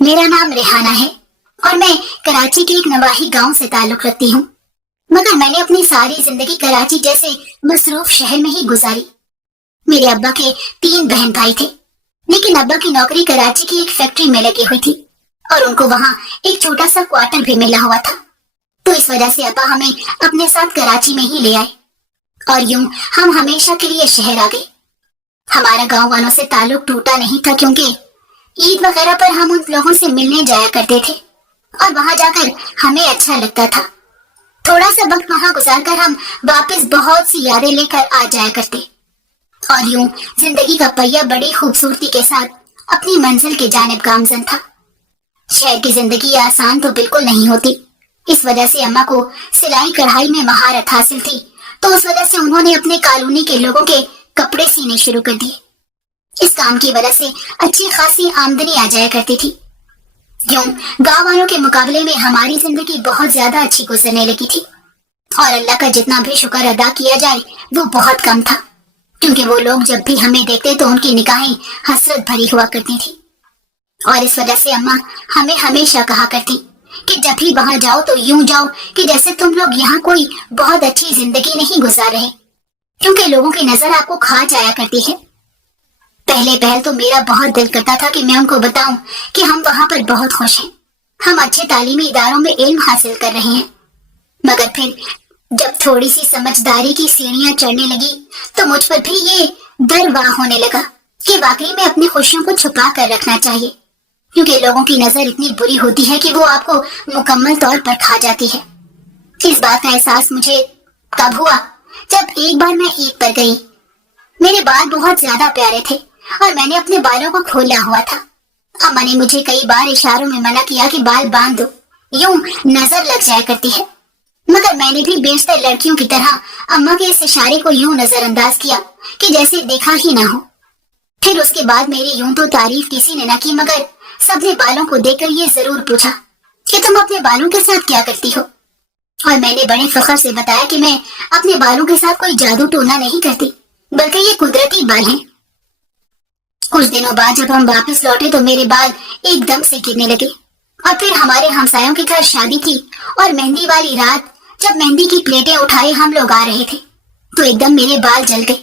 मेरा नाम रेहाना है और मैं कराची के एक नवाही गांव से ताल्लुक रखती हूँ। मगर मैंने अपनी सारी जिंदगी कराची जैसे मसरूफ शहर में ही गुजारी। मेरे अब्बा के 3 बहन भाई थे, लेकिन अब्बा की नौकरी कराची की एक फैक्ट्री में लगी हुई थी और उनको वहाँ एक छोटा सा क्वार्टर भी मिला हुआ था। तो इस वजह से अब्बा हमें अपने साथ कराची में ही ले आए और यूं हम हमेशा के लिए शहर आ गए। हमारा गांव वालों से ताल्लुक टूटा नहीं था, क्योंकि ईद वगैरह पर हम उन लोगों से मिलने जाया करते थे और वहां जाकर हमें अच्छा लगता था। थोड़ा सा वक्त वहां गुजारकर हम वापस बहुत सी यादें लेकर आ जाया करते और यूं जिंदगी का पहिया बड़ी खूबसूरती के साथ अपनी मंजिल के जानिब गामजन था। शहर की जिंदगी आसान तो बिल्कुल नहीं होती। इस वजह से अम्मा को सिलाई कढ़ाई में महारत हासिल थी, तो उस वजह से उन्होंने अपने कॉलोनी के लोगों के कपड़े सीने शुरू कर दिए। इस काम की वजह से अच्छी खासी आमदनी आ जाया करती थी। यूं गांव वालों के मुकाबले में हमारी जिंदगी बहुत ज्यादा अच्छी गुजरने लगी थी और अल्लाह का जितना भी शुक्र अदा किया जाए वो बहुत कम था, क्योंकि वो लोग जब भी हमें देखते तो उनकी निगाहें हसरत भरी हुआ करती थी। और इस वजह से अम्मा हमें हमेशा कहा करती कि जब भी वहां जाओ तो यूं जाओ कि जैसे तुम लोग यहाँ कोई बहुत अच्छी जिंदगी नहीं गुजार रहे, क्योंकि लोगों की नजर आपको खा जाया करती है। पहले पहल तो मेरा बहुत दिल करता था कि मैं उनको बताऊं कि हम वहां पर बहुत खुश हैं, हम अच्छे तालीमी इदारों में इल्म हासिल कर रहे हैं। मगर फिर जब थोड़ी सी समझदारी की सीढ़ियां चढ़ने लगी तो मुझ पर भी ये डर वाह होने लगा कि वाकई में अपनी खुशियों को छुपा कर रखना चाहिए, क्योंकि लोगों की नजर इतनी बुरी होती है कि वो आपको मुकम्मल तौर पर खा जाती है। इस बात का एहसास मुझे तब हुआ जब एक बार मैं ईद पर गई। मेरे बाल बहुत ज्यादा प्यारे थे और मैंने अपने बालों को खोला हुआ था। अम्मा ने मुझे कई बार इशारों में मना किया कि बाल बांध दो, यूं नजर लग जाया करती है। मगर मैंने भी बेशतर लड़कियों की तरह अम्मा के इस इशारे को यूं नजरअंदाज किया कि जैसे देखा ही ना हो। फिर उसके बाद मेरी यूं तो तारीफ किसी ने न की, मगर सबने बालों को देखकर ये जरूर पूछा कि तुम अपने बालों के साथ क्या करती हो। और मैंने बड़े फख्र से बताया कि मैं अपने बालों के साथ कोई जादू टोना नहीं करती, बल्कि ये कुदरती बाल हैं। कुछ दिनों बाद जब हम वापस लौटे तो मेरे बाल एकदम से गिरने लगे और फिर हमारे हमसायों के घर शादी थी और मेहंदी वाली रात जब मेहंदी की प्लेटें उठाए हम लोग आ रहे थे तो एकदम मेरे बाल जल गए।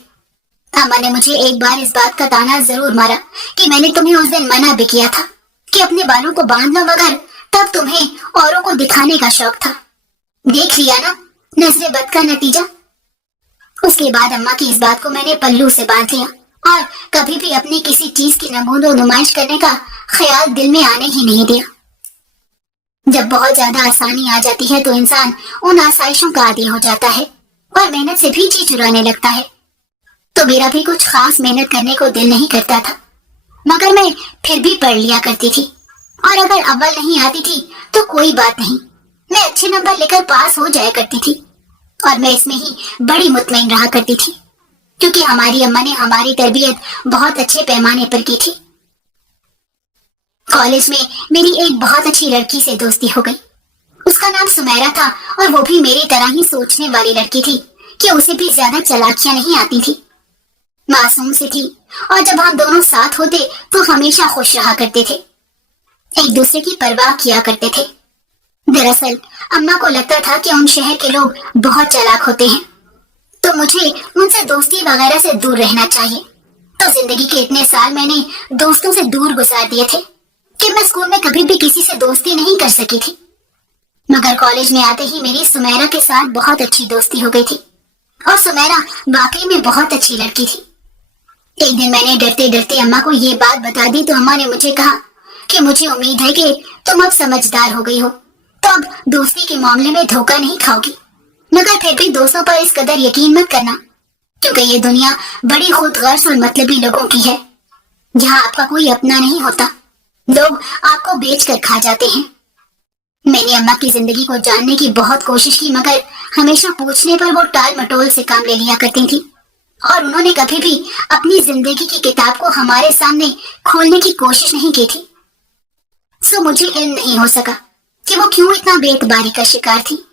अम्मा ने मुझे एक बार इस बात का ताना जरूर मारा कि मैंने तुम्हें उस दिन मना भी किया था कि अपने बालों को बांध लो, मगर तब तुम्हें औरों को दिखाने का शौक था। देख लिया ना नजरे बद का नतीजा। उसके बाद अम्मा की इस बात को मैंने पल्लू से बांध लिया और कभी भी अपनी किसी चीज की नमूनो नुमाइश करने का ख्याल दिल में आने ही नहीं दिया। जब बहुत ज्यादा आसानी आ जाती है तो इंसान उन आसाइशों का आदी हो जाता है और मेहनत से भी जी चुराने लगता है। तो मेरा भी कुछ खास मेहनत करने को दिल नहीं करता था, मगर मैं फिर भी पढ़ लिया करती थी और अगर अव्वल नहीं आती थी तो कोई बात नहीं, मैं अच्छे नंबर लेकर पास हो जाया करती थी और मैं इसमें ही बड़ी मुतमईन रहा करती थी, क्योंकि हमारी अम्मा ने हमारी तरबियत बहुत अच्छे पैमाने पर की थी। कॉलेज में मेरी एक बहुत अच्छी लड़की से दोस्ती हो गई। उसका नाम सुमेरा था और वो भी मेरी तरह ही सोचने वाली लड़की थी कि उसे भी ज्यादा चालाकियां नहीं आती थी, मासूम सी थी और जब हम दोनों साथ होते तो हमेशा खुश रहा करते थे, एक दूसरे की परवाह किया करते थे। दरअसल अम्मा को लगता था कि उन शहर के लोग बहुत चालाक होते हैं, तो मुझे उनसे दोस्ती वगैरह से दूर रहना चाहिए। तो जिंदगी के इतने साल मैंने दोस्तों से दूर गुजार दिए थे कि मैं स्कूल में कभी भी किसी से दोस्ती नहीं कर सकी थी। मगर कॉलेज में आते ही मेरी सुमेरा के साथ बहुत अच्छी दोस्ती हो गई थी और सुमेरा वाकई में बहुत अच्छी लड़की थी। एक दिन मैंने डरते डरते अम्मा को ये बात बता दी तो अम्मा ने मुझे कहा कि मुझे उम्मीद है कि तुम अब समझदार हो गई हो, तो अब दोस्ती के मामले में धोखा नहीं खाओगी। मगर फिर भी दोस्तों पर इस कदर यकीन मत करना, क्योंकि ये दुनिया बड़ी खुद गर्ज और मतलबी लोगों की है, जहाँ आपका कोई अपना नहीं होता, लोग आपको बेच कर खा जाते हैं। मैंने अम्मा की जिंदगी को जानने की बहुत कोशिश की, मगर हमेशा पूछने पर वो टाल मटोल से काम ले लिया करती थी और उन्होंने कभी भी अपनी जिंदगी की किताब को हमारे सामने खोलने की कोशिश नहीं की थी। सो मुझे इल्म नहीं हो सका कि वो क्यों इतना बेइतबारी का शिकार थी।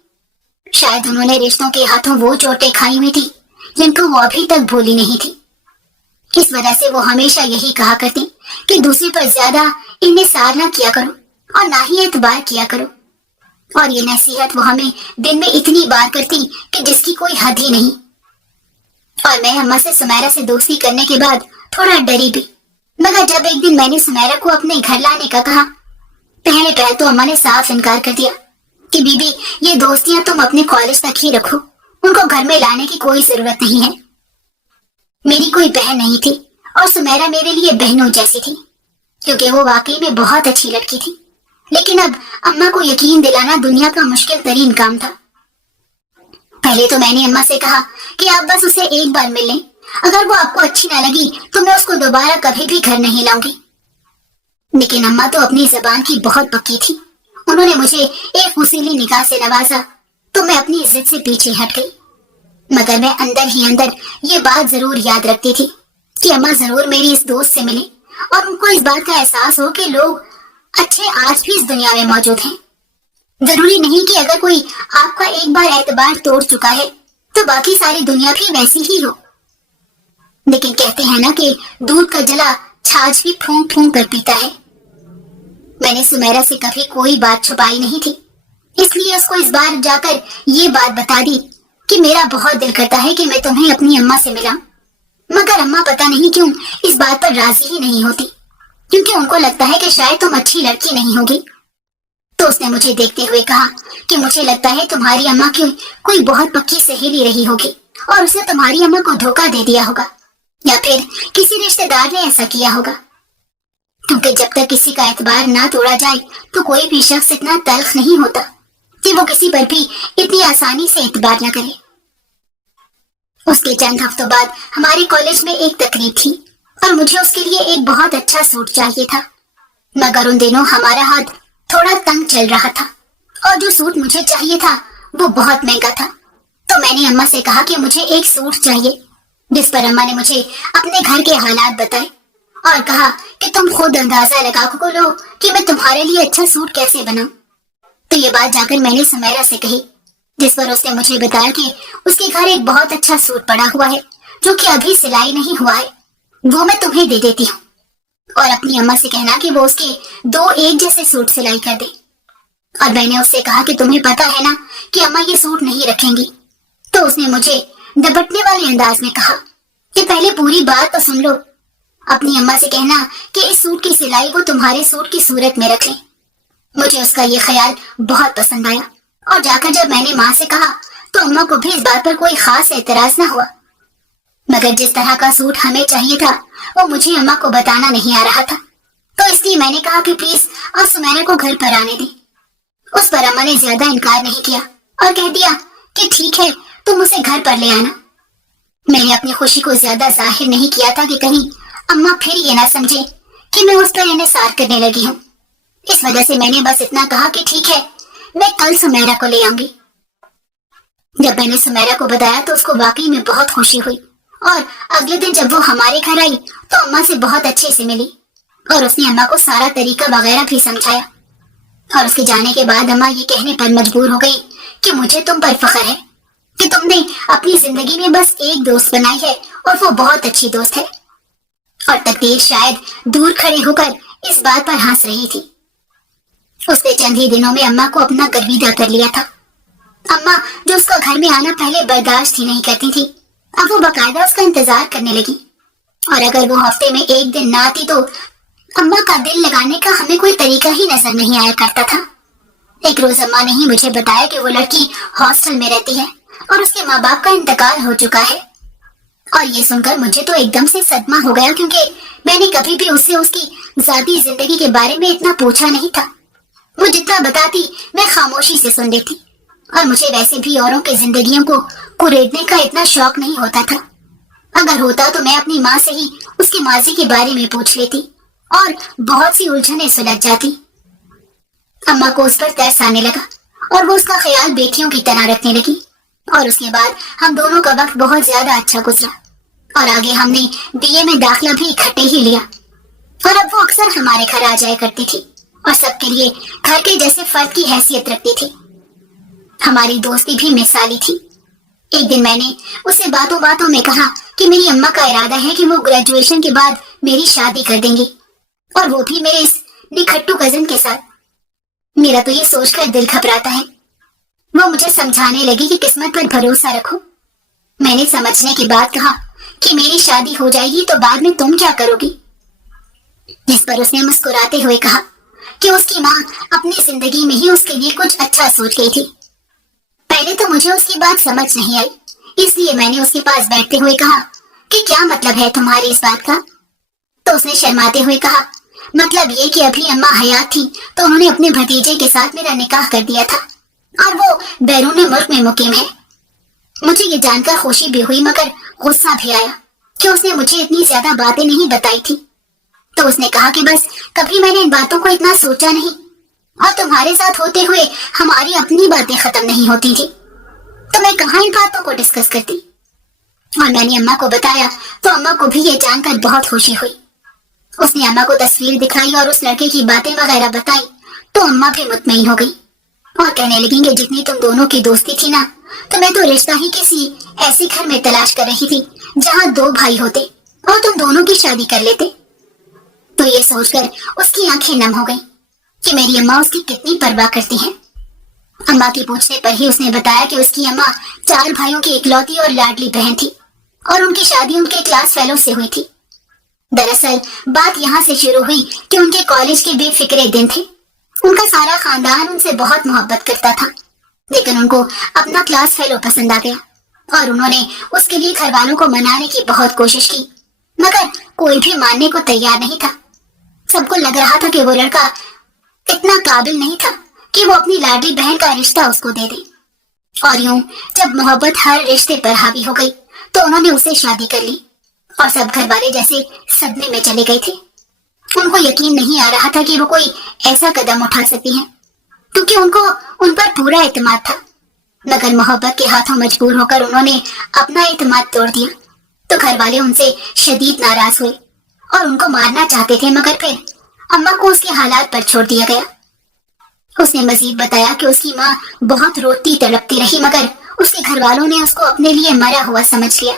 शायद उन्होंने रिश्तों के हाथों वो चोटें खाई हुई थी जिनको वो अभी तक भूली नहीं थी। इस वजह से वो हमेशा यही कहा करती कि दूसरे पर ज्यादा इनमें सार ना किया करो और ना ही एतबार किया करो। और ये नसीहत वो हमें दिन में इतनी बार करती कि जिसकी कोई हद ही नहीं। और मैं अम्मा से सुमेरा से दोस्ती करने के बाद थोड़ा डरी भी, मगर जब एक दिन मैंने सुमेरा को अपने घर लाने का कहा, पहले तो अम्मा ने साफ इनकार कर दिया कि बीबी ये दोस्तियां तुम अपने कॉलेज तक ही रखो, उनको घर में लाने की कोई जरूरत नहीं है। मेरी कोई बहन नहीं थी और सुमेरा मेरे लिए बहनों जैसी थी, क्योंकि वो वाकई में बहुत अच्छी लड़की थी। लेकिन अब अम्मा को यकीन दिलाना दुनिया का मुश्किल तरीन काम था। पहले तो मैंने अम्मा से कहा कि आप बस उसे एक बार मिल लें, अगर वो आपको अच्छी ना लगी तो मैं उसको दोबारा कभी भी घर नहीं लाऊंगी। लेकिन अम्मा तो अपनी जबान की बहुत पक्की थी। उन्होंने मुझे एक उसीली निगाह से नवाजा तो मैं अपनी इज्जत से पीछे हट गई, मगर मैं अंदर ही अंदर ये बात जरूर याद रखती थी कि अम्मा जरूर मेरी इस दोस्त से मिले और उनको इस बात का एहसास हो कि लोग अच्छे आज भी इस दुनिया में मौजूद हैं। जरूरी नहीं कि अगर कोई आपका एक बार एतबार तोड़ चुका है तो बाकी सारी दुनिया भी वैसी ही हो। लेकिन कहते हैं ना कि दूध का जला छाछ भी फूंक फूंक कर पीता है। मैंने सुमेरा से कभी कोई बात छुपाई नहीं थी, इसलिए उसको इस बार जाकर ये बात बता दी कि मेरा बहुत दिल करता है कि मैं तुम्हें अपनी अम्मा से मिलाऊं, मगर अम्मा पता नहीं क्यों इस बात पर राजी ही नहीं होती, क्योंकि उनको लगता है कि शायद तुम अच्छी लड़की नहीं होगी। तो उसने मुझे देखते हुए कहा कि मुझे लगता है तुम्हारी अम्मा की कोई बहुत पक्की सहेली रही होगी और उसे तुम्हारी अम्मा को धोखा दे दिया होगा, या फिर किसी रिश्तेदार ने ऐसा किया होगा, क्योंकि जब तक किसी का एतबार ना तोड़ा जाए तो कोई भी शख्स इतना तल्ख नहीं होता कि वो किसी पर भी इतनी आसानी से एतबार न करे। उसके चंद हफ्तों बाद हमारे कॉलेज में एक तकरीब थी और मुझे उसके लिए एक बहुत अच्छा सूट चाहिए था, मगर उन दिनों हमारा हाथ थोड़ा तंग चल रहा था और जो सूट मुझे चाहिए था वो बहुत महंगा था। तो मैंने अम्मा से कहा कि मुझे एक सूट चाहिए, जिस पर अम्मा ने मुझे अपने घर के हालात बताए और कहा कि तुम खुद अंदाजा लगा को लो कि मैं तुम्हारे लिए अच्छा सूट कैसे बनाऊं। तो ये बात जाकर मैंने सुमेरा से कही, जिस पर उसने मुझे बताया कि उसके घर एक बहुत अच्छा सूट पड़ा हुआ है जो कि अभी सिलाई नहीं हुआ है, वो मैं तुम्हें दे देती हूँ और अपनी अम्मा से कहना कि वो उसके 2 एक जैसे सूट सिलाई कर दे। और मैंने उससे कहा कि तुम्हें पता है ना कि अम्मा ये सूट नहीं रखेंगी। तो उसने मुझे दबटने वाले अंदाज में कहा कि पहले पूरी बात तो सुन लो। अपनी अम्मा से कहना कि इस सूट की सिलाई वो तुम्हारे सूट की सूरत में रख लें। मुझे उसका ये ख्याल बहुत पसंद आया और जाकर जब मैंने माँ से कहा तो अम्मा को भी इस बात पर कोई खास एतराज न हुआ, मगर जिस तरह का सूट हमें चाहिए था वो मुझे अम्मा को बताना नहीं आ रहा था। तो इसलिए मैंने कहा कि प्लीज आप सुमेरा को घर पर आने दें। उस पर अम्मा ने ज्यादा इनकार नहीं किया और कह दिया कि ठीक है, तुम उसे घर पर ले आना। मैंने अपनी खुशी को ज्यादा जाहिर नहीं किया था कि कहीं अम्मा फिर ये ना समझे कि मैं उस पर इन्हिसार करने लगी हूँ। इस वजह से मैंने बस इतना कहा कि ठीक है, मैं कल सुमेरा को ले आऊंगी। जब मैंने सुमेरा को बताया तो उसको वाकई में बहुत खुशी हुई और अगले दिन जब वो हमारे घर आई तो अम्मा से बहुत अच्छे से मिली और उसने अम्मा को सारा तरीका वगैरह भी समझाया। और उसके जाने के बाद अम्मा ये कहने पर मजबूर हो गई कि मुझे तुम पर फख्र है कि तुमने अपनी जिंदगी में बस एक दोस्त बनाई है और वो बहुत अच्छी दोस्त है। और तकदीर शायद दूर खड़े होकर इस बात पर हंस रही थी। उसने चंद ही दिनों में अम्मा को अपना गर्विदा कर लिया था। अम्मा जो उसका घर में आना पहले बर्दाश्त ही नहीं करती थी, अब वो बाकायदा उसका इंतजार करने लगी और अगर वो हफ्ते में एक दिन ना आती तो अम्मा का दिल लगाने का हमें कोई तरीका ही नजर नहीं आया करता था। एक रोज अम्मा ने ही मुझे बताया कि वो लड़की हॉस्टल में रहती है और उसके माँ बाप का इंतकाल हो चुका है। और ये सुनकर मुझे तो एकदम से सदमा हो गया, क्योंकि मैंने कभी भी उससे उसकी जाती जिंदगी के बारे में इतना पूछा नहीं था। वो जितना बताती मैं खामोशी से सुन लेती और मुझे वैसे भी औरों की जिंदगियों को कुरेदने का इतना शौक नहीं होता था। अगर होता तो मैं अपनी माँ से ही उसके माजी के बारे में पूछ लेती और बहुत सी उलझनें सुलझ जाती। अम्मा को उस पर तरस आने लगा और वो उसका ख्याल बेटियों की तरह रखने लगी और उसके बाद हम दोनों का वक्त बहुत ज्यादा अच्छा गुजरा और आगे हमने बीए में दाखिला भी इकट्ठे ही लिया। और अब वो अक्सर हमारे घर आ जाया करती थी और सबके लिए घर के जैसे फर्द की हैसियत रखती थी। हमारी दोस्ती भी मिसाली थी। एक दिन मैंने उससे बातों बातों में कहा कि मेरी अम्मा का इरादा है कि वो ग्रेजुएशन के बाद मेरी शादी कर देंगी और वो भी मेरे इस निखट्टू कजन के साथ। मेरा तो ये सोचकर दिल घबराता है। वो मुझे समझाने लगी कि किस्मत पर भरोसा रखो। मैंने समझने की बात कहा कि मेरी शादी हो जाएगी तो बाद में तुम क्या करोगी, जिस पर उसने मुस्कुराते हुए कहा कि उसकी माँ अपनी जिंदगी में ही उसके लिए कुछ अच्छा सोच गई थी। पहले तो मुझे उसकी बात समझ नहीं आई, इसलिए मैंने उसके पास बैठते हुए कहा कि क्या मतलब है तुम्हारी इस बात का। तो उसने शर्माते हुए कहा, मतलब ये कि अभी अम्मा हयात थी तो उन्होंने अपने भतीजे के साथ मेरा निकाह कर दिया था और वो बैरून मुल्क में मुकीम है। मुझे ये जानकर खुशी भी हुई मगर गुस्सा भी आया कि उसने मुझे इतनी ज्यादा बातें नहीं बताई थी। तो उसने कहा कि बस कभी मैंने इन बातों को इतना सोचा नहीं और तुम्हारे साथ होते हुए हमारी अपनी बातें खत्म नहीं होती थी, तो मैं कहाँ इन बातों को डिस्कस करती। और मैंने अम्मा को बताया तो अम्मा को भी ये जानकर बहुत खुशी हुई। उसने अम्मा को तस्वीर दिखाई और उस लड़के की बातें वगैरह बताई तो अम्मा भी मुतमईन हो गई और कहने लगी कि जितनी तुम दोनों की दोस्ती थी ना, तो मैं तो रिश्ता ही किसी ऐसे घर में तलाश कर रही थी जहाँ 2 भाई होते और तुम दोनों की शादी कर लेते। तो ये सोचकर उसकी आंखें नम हो गईं कि मेरी अम्मा उसकी कितनी परवाह करती हैं। अम्मा की पूछने पर ही उसने बताया कि उसकी अम्मा 4 भाइयों की इकलौती और लाडली बहन थी और उनकी शादी उनके क्लास फेलो से हुई थी। दरअसल बात यहाँ से शुरू हुई कि उनके कॉलेज के बेफिक्रे दिन थे। उनका सारा खानदान उनसे बहुत मोहब्बत करता था, लेकिन उनको अपना क्लास फेलो पसंद आ गया और उन्होंने उसके लिए घर वालों को मनाने की बहुत कोशिश की, मगर कोई भी मानने को तैयार नहीं था। सबको लग रहा था कि वो लड़का इतना काबिल नहीं था कि वो अपनी लाडली बहन का रिश्ता उसको दे दे। और यूं जब मोहब्बत हर रिश्ते पर हावी हो गई तो उन्होंने उसे शादी कर ली और सब घर वाले जैसे सदमे में चले गए थे। उनको यकीन नहीं आ रहा था कि वो कोई ऐसा कदम उठा सकती हैं, क्योंकि उनको उन पर पूरा एतमाद था, मगर मोहब्बत के हाथों मजबूर होकर उन्होंने अपना एतमाद तोड़ दिया। तो घर वाले उनसे शदीद नाराज हुए और उनको मारना चाहते थे, मगर फिर अम्मा को उसके हालात पर छोड़ दिया गया। उसने मजीद बताया कि उसकी माँ बहुत रोती तड़पती रही, मगर उसके घर वालों ने उसको अपने लिए मरा हुआ समझ लिया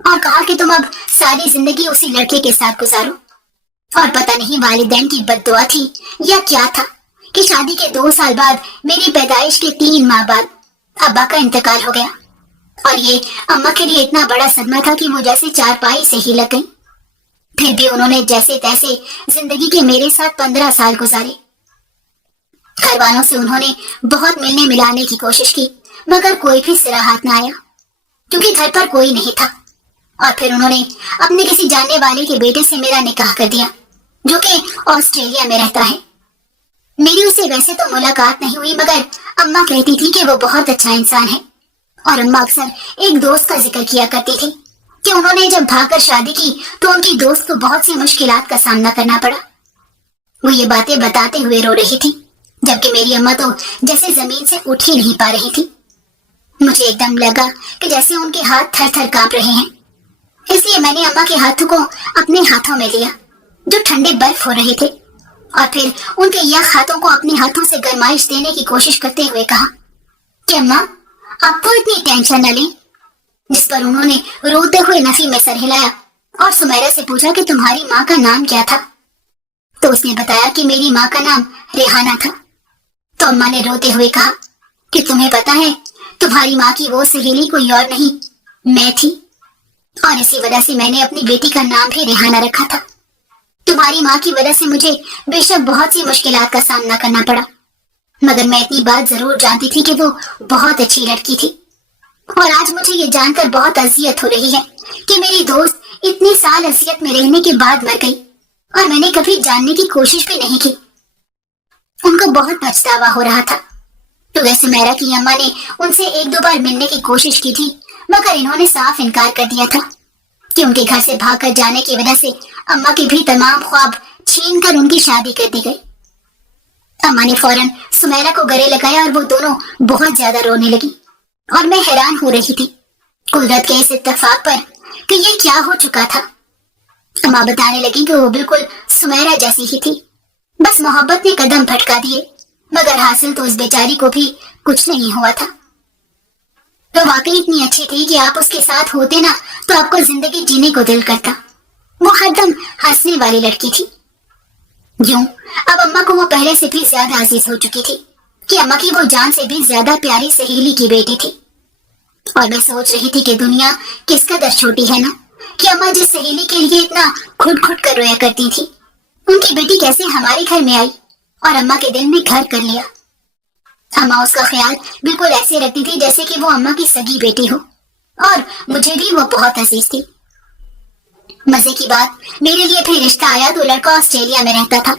और कहा कि तुम अब सारी जिंदगी उसी लड़के के साथ गुजारो। और पता नहीं वालिदैन की बद्दुआ थी या क्या था कि शादी के 2 साल बाद, मेरी पैदाइश के 3 माह बाद अब्बा का इंतकाल हो गया। और ये अम्मा के लिए इतना बड़ा सदमा था कि वो जैसे चारपाई से ही लग गई। फिर भी उन्होंने जैसे तैसे जिंदगी के मेरे साथ 15 साल गुजारे। घर वालों से उन्होंने बहुत मिलने मिलाने की कोशिश की, मगर कोई भी सिरा हाथ न आया, क्योंकि घर पर कोई नहीं था। और फिर उन्होंने अपने किसी जानने वाले के बेटे से मेरा निकाह कर दिया, जो कि ऑस्ट्रेलिया में रहता है। मेरी उसे वैसे तो मुलाकात नहीं हुई, मगर अम्मा कहती थी कि वो बहुत अच्छा इंसान है। और अम्मा अक्सर एक दोस्त का जिक्र किया करती थी कि उन्होंने जब भागकर शादी की तो उनकी दोस्त को बहुत सी मुश्किलात का सामना करना पड़ा। वो ये बातें बताते हुए रो रही थी, जबकि मेरी अम्मा तो जैसे जमीन से उठ ही नहीं पा रही थी। मुझे एकदम लगा कि जैसे उनके हाथ थर थर कांप रहे हैं, इसलिए मैंने अम्मा के हाथों को अपने हाथों में लिया जो ठंडे बर्फ हो रहे थे, और फिर उनके यह हाथों को अपने हाथों से गरमाइश देने की कोशिश करते हुए कहा कि अम्मा आपको इतनी टेंशन न लें। जिस पर उन्होंने रोते हुए नफी में सर हिलाया और सुमेरा से पूछा कि तुम्हारी माँ का नाम क्या था। तो उसने बताया कि मेरी माँ का नाम रेहाना था। तो अम्मा ने रोते हुए कहा कि तुम्हें पता है, तुम्हारी माँ की वो सहेली कोई और नहीं, मैं थी, और इसी वजह से मैंने अपनी बेटी का नाम भी रेहाना रखा था। तुम्हारी माँ की वजह से मुझे बेशक बहुत सी मुश्किलात का सामना करना पड़ा, मगर मैं इतनी बात जरूर जानती थी कि वो बहुत अच्छी लड़की थी। और आज मुझे ये जानकर बहुत अजियत हो रही है कि मेरी दोस्त इतने साल अजियत में रहने के बाद मर गई और मैंने कभी जानने की कोशिश भी नहीं की। उनको बहुत पछतावा हो रहा था। तो वैसे मेरा की अम्मा ने उनसे 1-2 बार मिलने की कोशिश की थी, मगर इन्होंने साफ इनकार कर दिया था कि उनके घर से भागकर जाने की वजह से अम्मा के भी तमाम ख्वाब छीन कर उनकी शादी कर दी गई। अम्मा ने फौरन सुमेरा को गले लगाया और वो दोनों बहुत ज्यादा रोने लगी और मैं हैरान हो रही थी कुदरत के इस इत्तेफाक पर कि ये क्या हो चुका था। अम्मा बताने लगी कि वो बिल्कुल सुमेरा जैसी ही थी, बस मोहब्बत ने कदम भटका दिए, मगर हासिल तो उस बेचारी को भी कुछ नहीं हुआ था। वो वाकई इतनी अच्छी थी कि आप उसके साथ होते ना तो आपको जिंदगी जीने को दिल करता। वो हरदम हंसने वाली लड़की थी। यूं अब अम्मा को वो पहले से भी ज्यादा अजीज हो चुकी थी कि अम्मा की वो जान से भी ज्यादा प्यारी सहेली की बेटी थी। और मैं सोच रही थी कि दुनिया किस कदर छोटी है ना, कि अम्मा जिस सहेली के लिए इतना खुद खुद कर रोया करती थी, उनकी बेटी कैसे हमारे घर में आई और अम्मा के दिल में घर कर लिया। अम्मा उसका ख्याल बिल्कुल ऐसे रखती थी जैसे कि वो अम्मा की सगी बेटी हो, और मुझे भी वो बहुत अजीज थी। मजे की बात, मेरे लिए भी रिश्ता आया तो लड़का ऑस्ट्रेलिया में रहता था,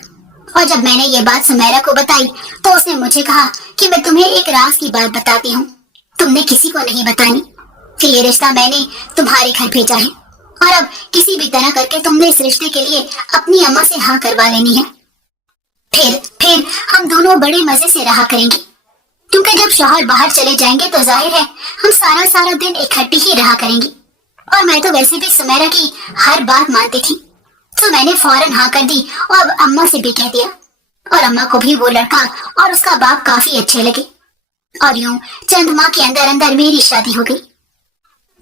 और जब मैंने ये बात सुमेरा को बताई तो उसने मुझे कहा कि मैं तुम्हें एक राज की बात बताती हूँ, तुमने किसी को नहीं बतानी कि ये रिश्ता मैंने तुम्हारे घर भेजा है, और अब किसी भी तरह करके तुमने इस रिश्ते के लिए अपनी अम्मा से हाँ करवा लेनी है। फिर हम दोनों बड़े मजे से रहा करेंगे, क्योंकि जब शौहर बाहर चले जाएंगे तो जाहिर है हम सारा सारा दिन इकट्ठी ही रहा करेंगे। और मैं तो वैसे भी सुमेरा की हर बात मानती थी, तो मैंने फौरन हाँ कर दी और अब अम्मा से भी कह दिया। और अम्मा को भी वो लड़का और उसका बाप काफी अच्छे लगे, और यूं चंद माह के अंदर अंदर मेरी शादी हो गई।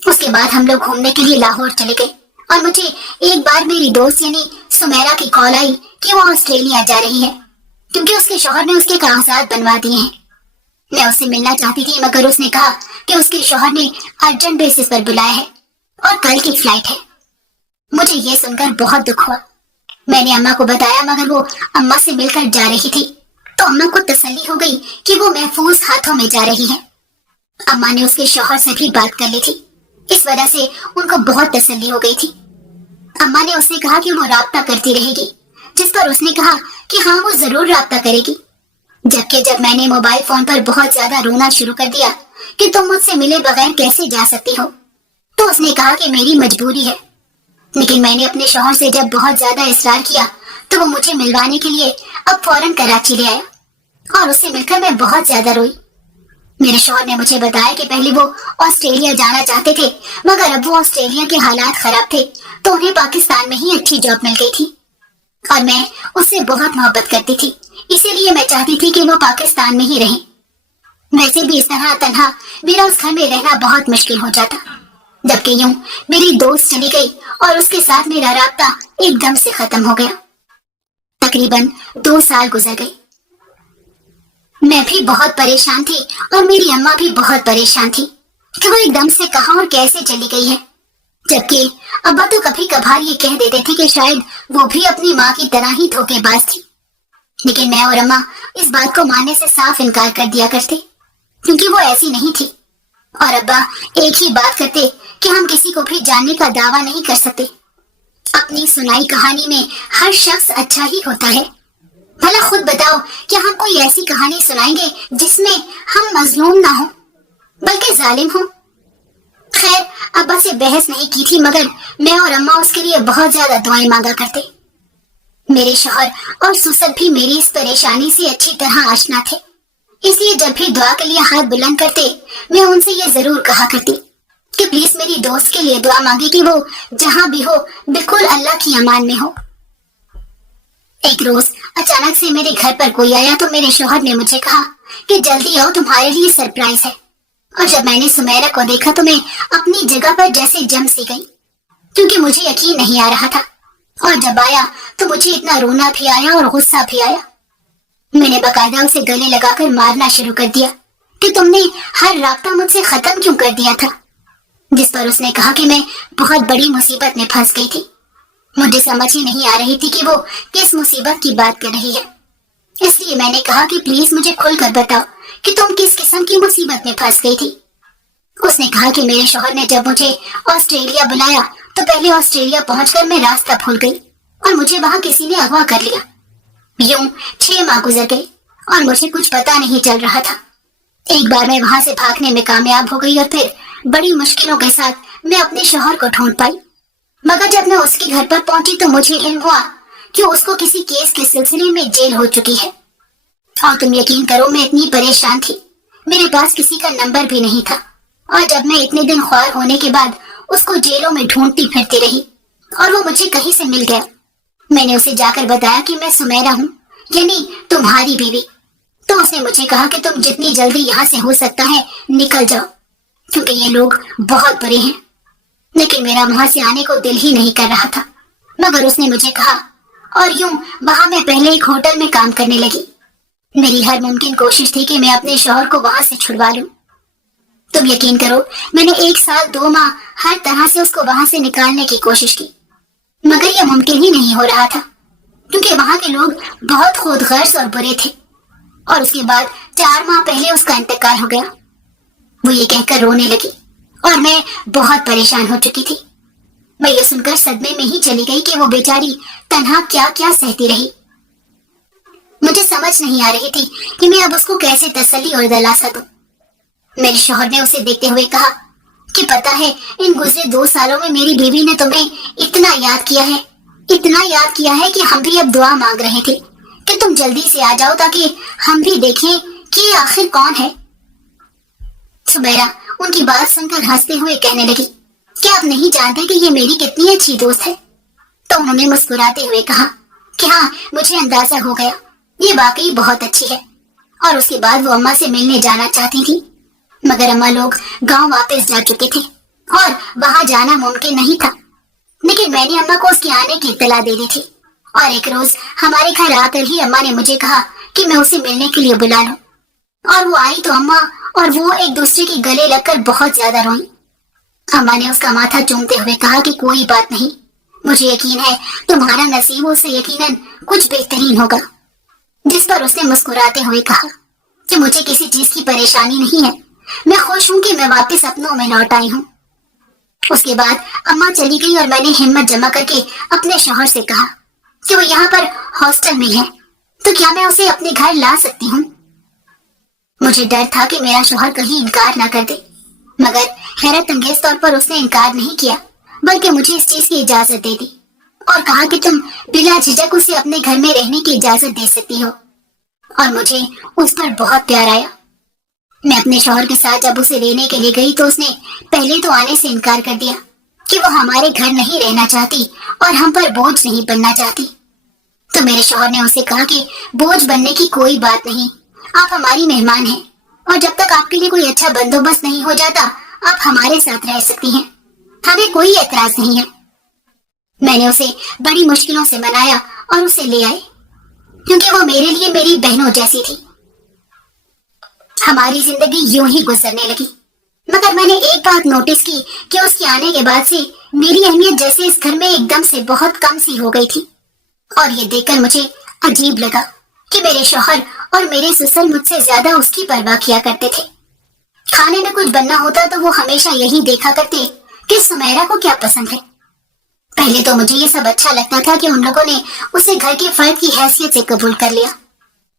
उसके बाद हम लोग घूमने के लिए लाहौर चले गए, और मुझे एक बार मेरी दोस्त यानी सुमेरा की कॉल आई कि वो ऑस्ट्रेलिया जा रही है, क्योंकि उसके शौहर ने उसके कागजात बनवा दिए हैं। मैं उससे मिलना चाहती थी, मगर उसने कहा कि उसके शौहर ने अर्जेंट बेसिस पर बुलाया है और कल की फ्लाइट है। मुझे ये सुनकर बहुत दुख हुआ। मैंने अम्मा को बताया, मगर वो अम्मा से मिलकर जा रही थी, तो अम्मा को तसल्ली हो गई कि वो महफूज हाथों में जा रही है। अम्मा ने उसके शौहर से भी बात कर ली थी, इस वजह से उनको बहुत तसल्ली हो गई थी। अम्मा ने उससे कहा कि वो राब्ता करती रहेगी, जिस पर उसने कहा कि हाँ वो जरूर राब्ता करेगी। जबकि जब मैंने मोबाइल फोन पर बहुत ज्यादा रोना शुरू कर दिया कि तुम मुझसे मिले बगैर कैसे जा सकती हो, तो उसने कहा कि मेरी मजबूरी है। लेकिन मैंने अपने शौहर से जब बहुत ज्यादा इसरार किया तो वो मुझे मिलवाने के लिए अब फौरन कराची ले आया, और उससे मिलकर मैं बहुत ज्यादा रोई। मेरे शौहर ने मुझे बताया कि पहले वो ऑस्ट्रेलिया जाना चाहते थे, मगर अब वो ऑस्ट्रेलिया के हालात खराब थे तो उन्हें पाकिस्तान में ही अच्छी जॉब मिल गई थी, और मैं उससे बहुत मोहब्बत करती थी, इसीलिए मैं चाहती थी कि वो पाकिस्तान में ही रहें। वैसे भी इस तरह तन्हा मेरा उस घर में रहना बहुत मुश्किल हो जाता। जबकि यूं मेरी दोस्त चली गई और उसके साथ मेरा राब्ता एकदम से खत्म हो गया। तकरीबन 2 साल गुजर गए। मैं भी बहुत परेशान थी और मेरी अम्मा भी बहुत परेशान थी कि वो एकदम से कहां और कैसे चली गई है। जबकि अब्बा तो कभी कभार ये कह देते थे कि शायद वो भी अपनी माँ की तरह ही धोखेबाज थी, लेकिन मैं और अम्मा इस बात को मानने से साफ इनकार कर दिया करते, क्योंकि वो ऐसी नहीं थी। और अब्बा एक ही बात करते कि हम किसी को भी जानने का दावा नहीं कर सकते। अपनी सुनाई कहानी में हर शख्स अच्छा ही होता है। भला खुद बताओ, क्या हम कोई ऐसी कहानी सुनाएंगे जिसमें हम मजलूम ना हो बल्कि जालिम हो? खैर, अब्बा से बहस नहीं की थी, मगर मैं और अम्मा उसके लिए बहुत ज्यादा दुआएं मांगा करते। मेरे शौहर और सुसर भी मेरी इस परेशानी से अच्छी तरह आशना थे, इसलिए जब भी दुआ के लिए हाथ बुलंद करते मैं उनसे ये जरूर कहा करती कि प्लीज मेरी दोस्त के लिए दुआ मांगे कि वो जहां भी हो बिल्कुल अल्लाह की अमान में हो। एक रोज अचानक से मेरे घर पर कोई आया तो मेरे शौहर ने मुझे कहा कि जल्दी आओ, तुम्हारे लिए सरप्राइज है। और जब मैंने सुमेरा को देखा तो मैं अपनी जगह पर जैसे जम सी गई, क्योंकि मुझे यकीन नहीं आ रहा था। और जब आया तो मुझे इतना रोना भी आया और गुस्सा भी आया। मैंने बकायदा उसे गले लगाकर मारना शुरू कर दिया कि तुमने हर राब्ता मुझसे खत्म क्यों कर दिया था। जिस पर उसने कहा कि मैं बहुत बड़ी मुसीबत में फंस गई थी। मुझे समझ ही नहीं आ रही थी कि वो किस मुसीबत की बात कर रही है, इसलिए मैंने कहा कि प्लीज मुझे खुलकर बताओ कि तुम किस किस्म की मुसीबत में फंस गई थी। उसने कहा कि मेरे शौहर ने जब मुझे ऑस्ट्रेलिया बुलाया तो पहले ऑस्ट्रेलिया पहुंचकर मैं रास्ता भूल गई और मुझे वहां किसी ने अगवा कर लिया। यूं 6 माह गुजर गए और मुझे कुछ पता नहीं चल रहा था। एक बार मैं वहां से भागने में कामयाब हो गई और फिर बड़ी मुश्किलों के साथ मैं अपने शौहर को ढूंढ पाई, मगर जब मैं उसके घर पर पहुंची तो मुझे इल्म हुआ कि उसको किसी केस के सिलसिले में जेल हो चुकी है। और तुम यकीन करो, मैं इतनी परेशान थी, मेरे पास किसी का नंबर भी नहीं था। और जब मैं इतने दिन ख्वार होने के बाद उसको जेलों में ढूंढती फिरती रही और वो मुझे कहीं से मिल गया। मैंने उसे जाकर बताया कि मैं सुमेरा हूँ, यानी तुम्हारी बीवी। तो उसने मुझे कहा कि तुम जितनी जल्दी यहाँ से हो सकता है निकल जाओ, क्योंकि ये लोग बहुत बुरे हैं। लेकिन मेरा वहां से आने को दिल ही नहीं कर रहा था। मगर उसने मुझे कहा, اور یوں وہاں میں پہلے ایک ہوٹل میں کام کرنے لگی۔ میری ہر ممکن کوشش تھی کہ میں اپنے شوہر کو وہاں سے چھڑوا لوں۔ تم یقین کرو، میں نے 1 سال 2 ماہ ہر طرح سے اس کو وہاں سے نکالنے کی کوشش کی، مگر یہ ممکن ہی نہیں ہو رہا تھا، کیونکہ وہاں کے لوگ بہت خود غرض اور برے تھے۔ اور اس کے بعد 4 ماہ پہلے اس کا انتقال ہو گیا۔ وہ یہ کہہ کر رونے لگی اور میں بہت پریشان ہو چکی تھی۔ میں یہ سن کر صدمے میں ہی چلی گئی کہ وہ بیچاری تنہا کیا کیا سہتی رہی۔ مجھے سمجھ نہیں آ رہی تھی کہ میں اب اس کو کیسے تسلی اور دلاسا دوں۔ میرے شوہر نے اسے دیکھتے ہوئے کہا کہ پتہ ہے ان گزرے 2 سالوں میں میری بیوی نے تمہیں اتنا یاد کیا ہے کہ ہم بھی اب دعا مانگ رہے تھے کہ تم جلدی سے آ جاؤ تاکہ ہم بھی دیکھیں کہ یہ آخر کون ہے۔ سمیرہ ان کی بات سن کر ہنستے ہوئے کہنے لگی، کیا آپ نہیں جانتے کہ یہ میری کتنی اچھی دوست ہے؟ تو انہوں نے مسکراتے ہوئے کہا کہ ہاں، مجھے اندازہ ہو گیا، یہ واقعی بہت اچھی ہے۔ اور اس کے بعد وہ اماں سے ملنے جانا چاہتی تھی، مگر اماں لوگ گاؤں واپس جا چکے تھے اور وہاں جانا ممکن نہیں تھا۔ لیکن میں نے اماں کو اس کے آنے کی اطلاع دے دی تھی، اور ایک روز ہمارے گھر آ کر ہی اماں نے مجھے کہا کہ میں اسے ملنے کے لیے بلا لوں۔ اور وہ آئی تو اماں اور وہ ایک دوسرے کے گلے لگ کر بہت زیادہ روئیں۔ اماں نے اس کا ماتھا چومتے ہوئے کہا کہ کوئی بات نہیں، مجھے یقین ہے تمہارا نصیب اس سے یقیناً کچھ بہترین ہوگا۔ جس پر اس نے مسکراتے ہوئے کہا کہ مجھے کسی چیز کی پریشانی نہیں ہے، میں خوش ہوں کہ میں واپس اپنوں میں لوٹ آئی ہوں۔ اس کے بعد اماں چلی گئی اور میں نے ہمت جمع کر کے اپنے شوہر سے کہا کہ وہ یہاں پر ہاسٹل میں ہے، تو کیا میں اسے اپنے گھر لا سکتی ہوں؟ مجھے ڈر تھا کہ میرا شوہر کہیں انکار نہ کر دے، مگر حیرت انگیز طور پر اس نے انکار نہیں کیا، بلکہ مجھے اس چیز کی اجازت دے دی اور کہا کہ تم بلا جھجک اسے اپنے گھر میں رہنے کی اجازت دے سکتی ہو۔ اور مجھے اس پر بہت پیار آیا۔ میں اپنے شوہر کے ساتھ جب اسے لینے کے لیے گئی تو اس نے پہلے تو آنے سے انکار کر دیا کہ وہ ہمارے گھر نہیں رہنا چاہتی اور ہم پر بوجھ نہیں بننا چاہتی۔ تو میرے شوہر نے اسے کہا کہ بوجھ بننے کی کوئی بات نہیں، آپ ہماری مہمان ہیں، اور جب تک آپ کے لیے کوئی اچھا بندوبست نہیں ہو جاتا آپ ہمارے ساتھ رہ سکتی ہیں، ہمیں کوئی اعتراض نہیں ہے۔ میں نے اسے بڑی مشکلوں سے منایا اور اسے لے آئے، کیونکہ وہ میرے لیے میری بہنوں جیسی تھی۔ ہماری زندگی یوں ہی گزرنے لگی، مگر میں نے ایک بات نوٹس کی کہ اس کے آنے کے بعد سے میری اہمیت جیسے اس گھر میں ایک دم سے بہت کم سی ہو گئی تھی۔ اور یہ دیکھ کر مجھے عجیب لگا کہ میرے شوہر اور میرے سسر مجھ سے زیادہ اس کی پرواہ کیا کرتے تھے۔ کھانے میں کچھ بننا ہوتا تو وہ ہمیشہ یہی دیکھا کرتے کہ سمیرہ کو کیا پسند ہے۔ پہلے تو مجھے یہ سب اچھا لگتا تھا کہ ان لوگوں نے اسے گھر کے فرد کی حیثیت سے قبول کر لیا،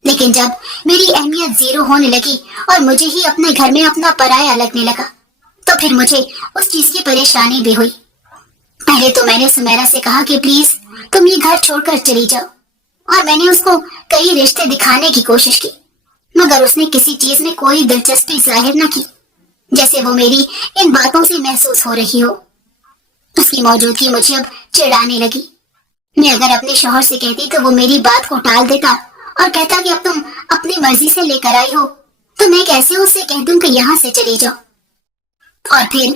لیکن جب میری اہمیت 0 ہونے لگی اور مجھے ہی اپنے گھر میں اپنا پرایا لگنے لگا تو پھر مجھے اس چیز کی پریشانی بھی ہوئی۔ پہلے تو میں نے سمیرہ سے کہا کہ پلیز تم یہ گھر چھوڑ کر چلی جاؤ، اور میں نے اس کو کئی رشتے دکھانے کی کوشش کی، مگر اس نے کسی چیز میں کوئی دلچسپی ظاہر نہ کی، جیسے وہ میری ان باتوں سے محسوس ہو رہی ہو۔ اس کی موجودگی مجھے اب چڑھانے لگی۔ میں اگر اپنے شوہر سے کہتی تو وہ میری بات کو ٹال دیتا اور کہتا کہ اب تم اپنی مرضی سے لے کر آئی ہو، تو میں کیسے اس سے کہہ دوں کہ یہاں سے چلی جاؤ۔ اور پھر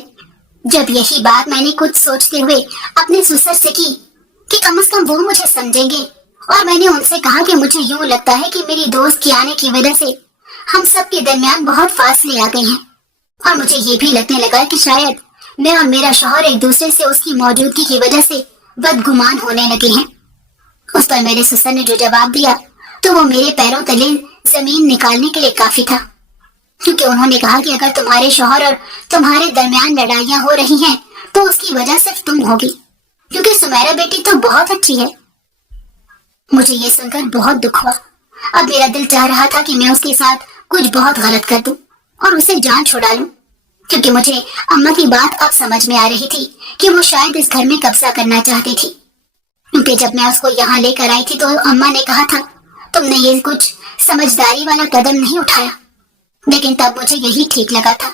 جب یہی بات میں نے کچھ سوچتے ہوئے اپنے سسر سے کی کہ کم از کم وہ مجھے سمجھیں گے، اور میں نے ان سے کہا کہ مجھے یوں لگتا ہے کہ میری دوست کے آنے کی وجہ سے ہم سب کے درمیان بہت فاصلے آ گئے ہیں، اور مجھے یہ بھی لگنے لگا کہ شاید میں اور میرا شوہر ایک دوسرے سے اس کی موجودگی کی وجہ سے بدگمان ہونے لگے ہیں۔ اس پر میرے سسر نے جو جواب دیا تو وہ میرے پیروں تلے زمین نکالنے کے لیے کافی تھا، کیونکہ انہوں نے کہا کہ اگر تمہارے شوہر اور تمہارے درمیان لڑائیاں ہو رہی ہیں تو اس کی وجہ صرف تم ہوگی، کیونکہ سمیرہ بیٹی تو بہت اچھی ہے۔ مجھے یہ سن کر بہت دکھ ہوا۔ اب میرا دل چاہ رہا تھا کہ میں اس کے ساتھ کچھ بہت غلط کر دوں اور اسے جان چھڑا لوں، کیونکہ مجھے اماں کی بات اب سمجھ میں آ رہی تھی کہ وہ شاید اس گھر میں قبضہ کرنا چاہتی تھی، کیونکہ جب میں اس کو یہاں لے کر آئی تھی تو اماں نے کہا تھا تم نے یہ کچھ سمجھداری والا قدم نہیں اٹھایا، لیکن تب مجھے یہی ٹھیک لگا تھا،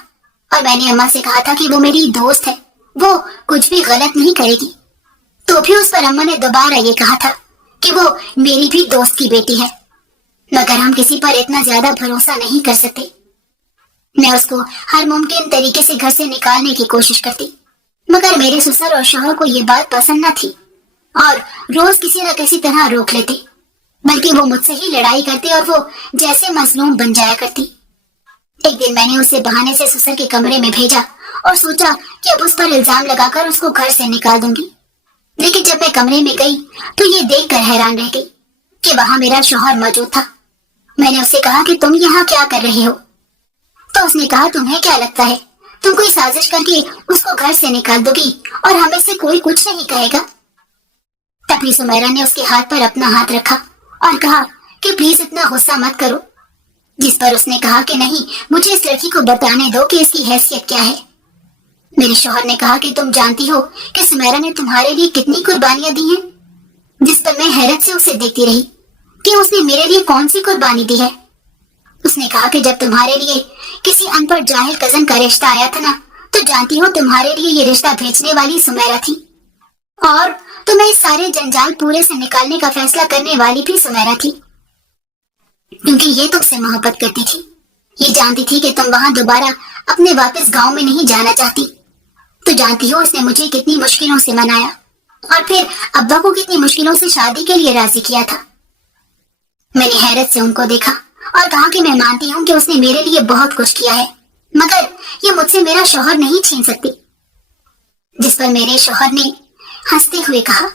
اور میں نے اماں سے کہا تھا کہ وہ میری دوست ہے، وہ کچھ بھی غلط نہیں کرے گی۔ تو بھی اس پر اماں نے دوبارہ یہ کہا تھا کہ وہ میری بھی دوست کی بیٹی ہے، مگر ہم کسی پر اتنا زیادہ بھروسہ نہیں کر سکتے۔ میں اس کو ہر ممکن طریقے سے گھر سے نکالنے کی کوشش کرتی، مگر میرے سسر اور شوہر کو یہ بات پسند نہ تھی، और रोज किसी न किसी तरह रोक लेते, बल्कि वो मुझसे ही लड़ाई करते और वो जैसे मजलूम बन जाया करती। एक दिन मैंने उसे बहाने से ससुर के कमरे में भेजा और सोचा कि अब उस पर इल्जाम लगाकर उसको घर से निकाल दूंगी। लेकिन जब मैं कमरे में गई तो ये देखकर हैरान रह गई कि वहां मेरा शौहर मौजूद था। मैंने उससे कहा कि तुम यहाँ क्या कर रहे हो? तो उसने कहा, तुम्हें क्या लगता है तुम कोई साजिश करके उसको घर से निकाल दोगी और हमें से कोई कुछ नहीं कहेगा? तभी सुमैरा ने उसके हाथ पर अपना हाथ रखा और कहा कि प्लीज इतना गुस्सा मत करो। जिस पर उसने कहा कि नहीं, मुझे इस लड़की को बताने दो कि इसकी हैसियत क्या है। मेरे शौहर ने कहा कि तुम जानती हो कि सुमैरा ने तुम्हारे लिए कितनी कुर्बानियां दी हैं। जिस पर मैं हैरत से उसे देखती रही कि उसने मेरे लिए कौन सी कुर्बानी दी है। उसने कहा कि जब तुम्हारे लिए किसी अनपढ़ जाहिल कजन का रिश्ता आया था ना, तो जानती हो तुम्हारे लिए ये रिश्ता भेजने वाली सुमैरा थी, और तुम्हें इस सारे जंजाल पूरे से निकालने का फैसला करने वाली भी सुमैरा थी, क्योंकि ये तुमसे मोहब्बत करती थी। ये जानती थी कि तुम वहां दोबारा अपने वापस गांव में नहीं जाना चाहती। तो जानती हो उसने मुझे कितनी मुश्किलों से मनाया और फिर अब्बा को कितनी मुश्किलों से शादी के लिए राजी किया था। मैंने हैरत से उनको देखा और कहा कि मैं मानती हूँ कि उसने मेरे लिए बहुत कुछ किया है, मगर ये मुझसे मेरा शौहर नहीं छीन सकती। जिस पर मेरे शौहर ने हंसते हुए कहा,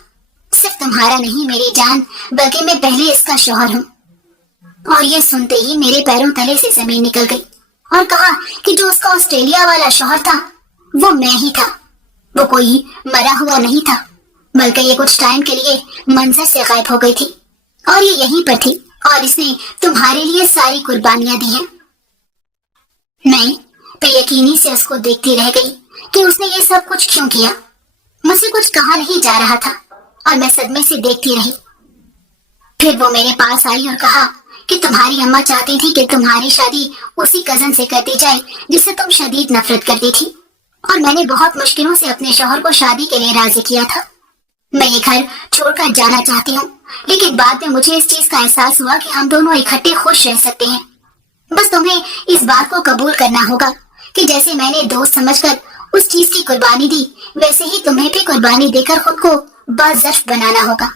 सिर्फ तुम्हारा नहीं मेरी जान, बल्कि मैं पहले इसका शौहर हूँ। और ये सुनते ही मेरे पैरों तले से जमीन निकल गई और कहा कि जो उसका ऑस्ट्रेलिया वाला शौहर था वो मैं ही था। वो कोई मरा हुआ नहीं था, बल्कि ये कुछ टाइम के लिए मंजर से गायब हो गई थी और ये यहीं पर थी और इसने तुम्हारे लिए सारी कुर्बानियां दी हैं। मैं बेयकीनी से उसको देखती रह गई कि उसने ये सब कुछ क्यों किया। मुझसे कुछ कहा नहीं जा रहा था और मैं सदमे से देखती रही। फिर वो मेरे पास आई और कहा कि तुम्हारी अम्मा चाहती थी कि तुम्हारी शादी उसी कजन से कर दी जाए जिससे तुम शदीद नफरत करती थी, और मैंने बहुत मुश्किलों से अपने शौहर को शादी के लिए राजी किया था। मैं ये घर छोड़कर जाना चाहती हूँ, लेकिन बाद में मुझे इस चीज का एहसास हुआ कि हम दोनों इकट्ठे खुश रह सकते हैं। बस तुम्हें इस बात को कबूल करना होगा कि जैसे मैंने दोस्त समझकर उस चीज की कुर्बानी दी, वैसे ही तुम्हें भी कुर्बानी देकर खुद को बाज़र्फ बनाना होगा।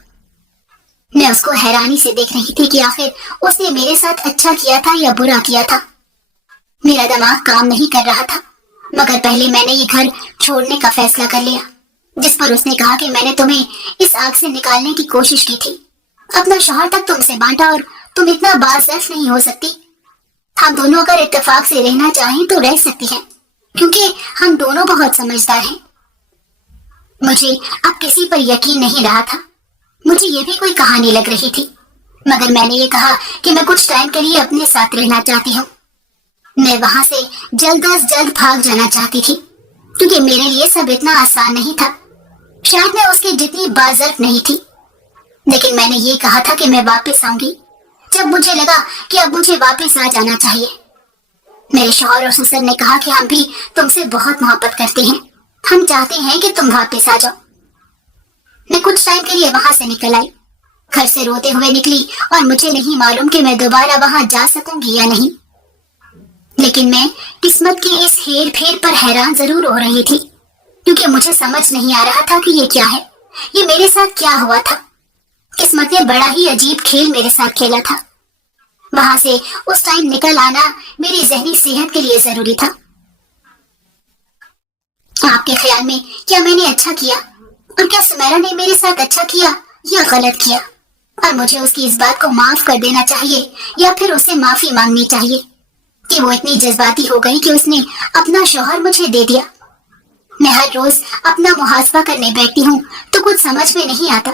मैं उसको हैरानी से देख रही थी कि आखिर उसने मेरे साथ अच्छा किया था या बुरा किया था। मेरा दिमाग काम नहीं कर रहा था, मगर पहले मैंने ये घर छोड़ने का फैसला कर लिया। जिस पर उसने कहा कि मैंने तुम्हें इस आग से निकालने की कोशिश की थी, अपना शौहर तक तुमसे बांटा और तुम इतना बाज़र्फ नहीं हो सकती। हम दोनों अगर इत्तेफाक से रहना चाहें तो रह सकती हैं, क्योंकि हम दोनों बहुत समझदार हैं। मुझे अब किसी पर यकीन नहीं रहा था। मुझे ये भी कोई कहानी लग रही थी, मगर मैंने ये कहा कि मैं कुछ टाइम के लिए अपने साथ रहना चाहती हूँ। मैं वहां से जल्द अज जल्द भाग जाना चाहती थी, क्योंकि मेरे लिए सब इतना आसान नहीं था। शायद मैं उसकी जितनी बाज़र्फ नहीं थी, लेकिन मैंने ये कहा था कि मैं वापस आऊंगी जब मुझे लगा कि अब मुझे वापस आ जाना चाहिए। मेरे शौहर और ससुर ने कहा कि हम भी तुमसे बहुत मोहब्बत करते हैं, हम चाहते हैं कि तुम वापस आ जाओ। मैं कुछ टाइम के लिए वहां से निकल आई। घर से रोते हुए निकली और मुझे नहीं मालूम कि मैं दोबारा वहां जा सकूंगी या नहीं, लेकिन मैं किस्मत की इस हेर फेर पर हैरान जरूर हो रही थी, क्योंकि मुझे समझ नहीं आ रहा था कि ये क्या है, ये मेरे साथ क्या हुआ था। किस्मत ने बड़ा ही अजीब खेल मेरे साथ खेला था। वहां से उस टाइम निकल आना मेरी जहनी सेहत के लिए जरूरी था। आपके ख्याल में क्या मैंने अच्छा किया, और क्या सुमैरा ने मेरे साथ अच्छा किया या गलत किया, और मुझे उसकी इस बात को माफ कर देना चाहिए या फिर उससे माफी मांगनी चाहिए कि वो इतनी जज्बाती हो गई कि उसने अपना शौहर मुझे दे दिया। मैं हर रोज अपना मुहासबा करने बैठती हूँ तो कुछ समझ में नहीं आता